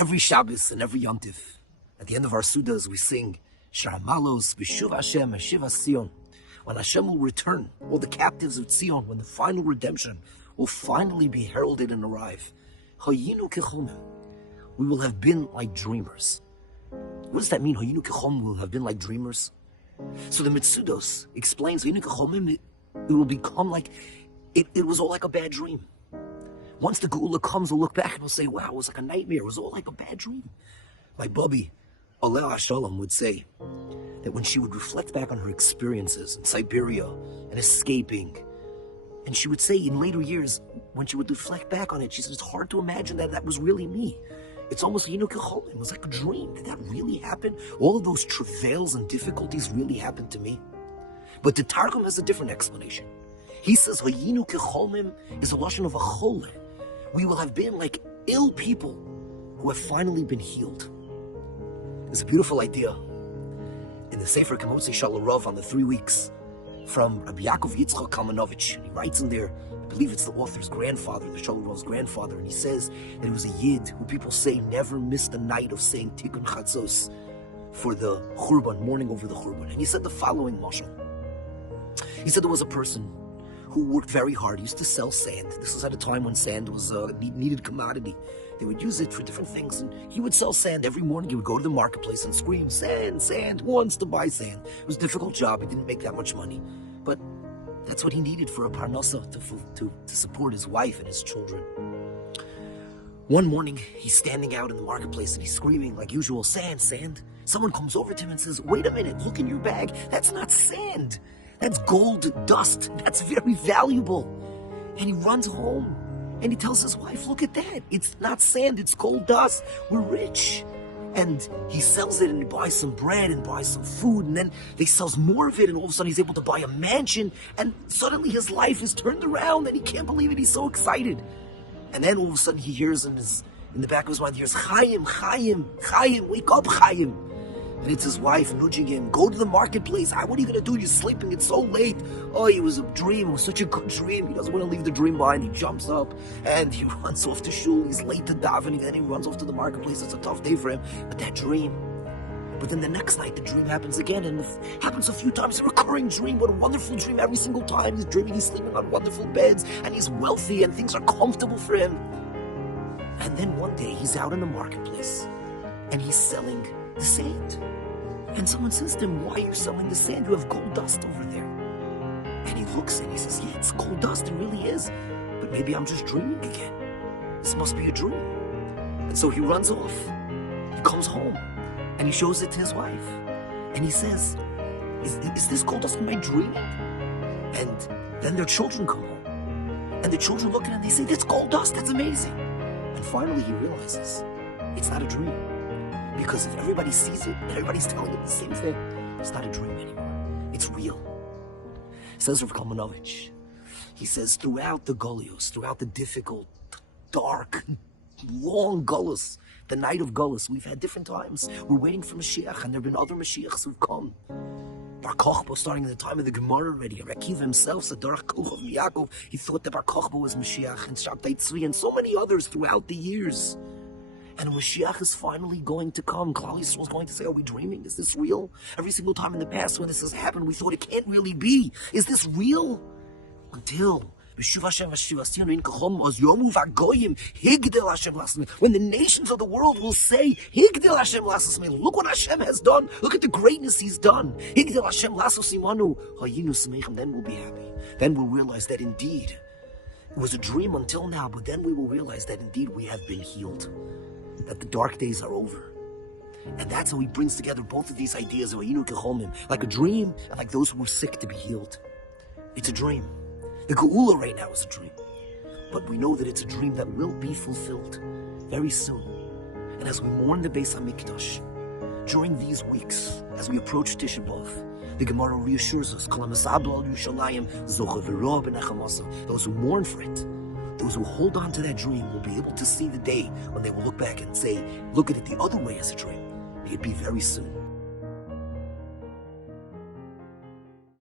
Every Shabbos and every Yom Tiv, at the end of our Sudas, we sing Sharamalos B'Shuv Hashem Shiva Sion. When Hashem will return, all the captives of Zion, when the final redemption will finally be heralded and arrive, Hayinu Kechomim, we will have been like dreamers. What does that mean? Hayinu Kechomim will have been like dreamers. So the Mitsudos explains Hayinu Kechomim, it will become like it was all like a bad dream. Once the Geula comes, we'll look back and we'll say, wow, it was like a nightmare. It was all like a bad dream. My Bubby, Aleh Hashalom, would say that when she would reflect back on her experiences in Siberia and escaping, and she would say in later years, when she would reflect back on it, she says, it's hard to imagine that that was really me. It's almost, it was like a dream. Did that really happen? All of those travails and difficulties really happened to me? But the Targum has a different explanation. He says, Hayinu kecholmim is a lashon of a choler. We will have been like ill people who have finally been healed. There's a beautiful idea in the Sefer Kamotzi Shalarov on the 3 weeks from Rabbi Yaakov Yitzchak Kalmanovich. He writes in there, I believe it's the author's grandfather, the Shalarov's grandfather, and he says that he was a Yid who people say never missed a night of saying Tikkun Chatzos for the Churban, mourning over the Churban. And he said the following mashal. He said there was a person who worked very hard. He used to sell sand. This was at a time when sand was a needed commodity. They would use it for different things. And he would sell sand every morning. He would go to the marketplace and scream, sand, sand, who wants to buy sand? It was a difficult job. He didn't make that much money. But that's what he needed for a parnasa to support his wife and his children. One morning, he's standing out in the marketplace and he's screaming like usual, sand, sand. Someone comes over to him and says, wait a minute, look in your bag. That's not sand. That's gold dust. That's very valuable. And he runs home and he tells his wife, look at that. It's not sand, it's gold dust. We're rich. And he sells it and he buys some bread and buys some food. And then he sells more of it. And all of a sudden he's able to buy a mansion. And suddenly his life is turned around and he can't believe it. He's so excited. And then all of a sudden he hears in the back of his mind, he hears, Chaim, Chaim, Chaim, wake up, Chaim. And it's his wife nudging him, go to the marketplace. What are you going to do? You're sleeping. It's so late. Oh, it was a dream. It was such a good dream. He doesn't want to leave the dream behind. He jumps up and he runs off to shul. He's late to daven. And then he runs off to the marketplace. It's a tough day for him. But that dream. But then the next night, the dream happens again. And it happens a few times. A recurring dream. What a wonderful dream every single time. He's dreaming he's sleeping on wonderful beds. And he's wealthy and things are comfortable for him. And then one day, he's out in the marketplace. And he's selling the sand. And someone says to him, why are you selling the sand? You have gold dust over there. And he looks and he says, yeah, it's gold dust, it really is. But maybe I'm just dreaming again. This must be a dream. And so he runs off. He comes home and he shows it to his wife. And he says, is this gold dust? Am I dreaming? And then their children come home. And the children look at him and they say, that's gold dust, that's amazing. And finally he realizes, it's not a dream. Because if everybody sees it, and everybody's telling him the same thing, it's not a dream anymore. It's real. Says Rav Kalmanovich, he says throughout the Golios, throughout the difficult, dark, long Golos, the night of Golos, we've had different times. We're waiting for Mashiach, and there have been other Mashiachs who've come. Bar Kochba, starting in the time of the Gemara already, Rakiv himself said, Dorach Kochov Yaakov, he thought that Bar Kochba was Mashiach, and Shabtai Tzvi, and so many others throughout the years. And Mashiach is finally going to come. Klal Yisrael is going to say, are we dreaming? Is this real? Every single time in the past when this has happened, we thought it can't really be. Is this real? Until when the nations of the world will say, look what Hashem has done. Look at the greatness He's done. Then we'll be happy. Then we'll realize that indeed it was a dream until now, but then we will realize that indeed we have been healed. That the dark days are over. And that's how he brings together both of these ideas of Hayinu kecholmim, like a dream and like those who were sick to be healed. It's a dream. The Geula right now is a dream. But we know that it's a dream that will be fulfilled very soon. And as we mourn the Beis HaMikdash, during these weeks, as we approach Tisha B'Av, the Gemara reassures us, those who mourn for it, those who hold on to that dream will be able to see the day when they will look back and say, look at it the other way as a dream. May it be very soon.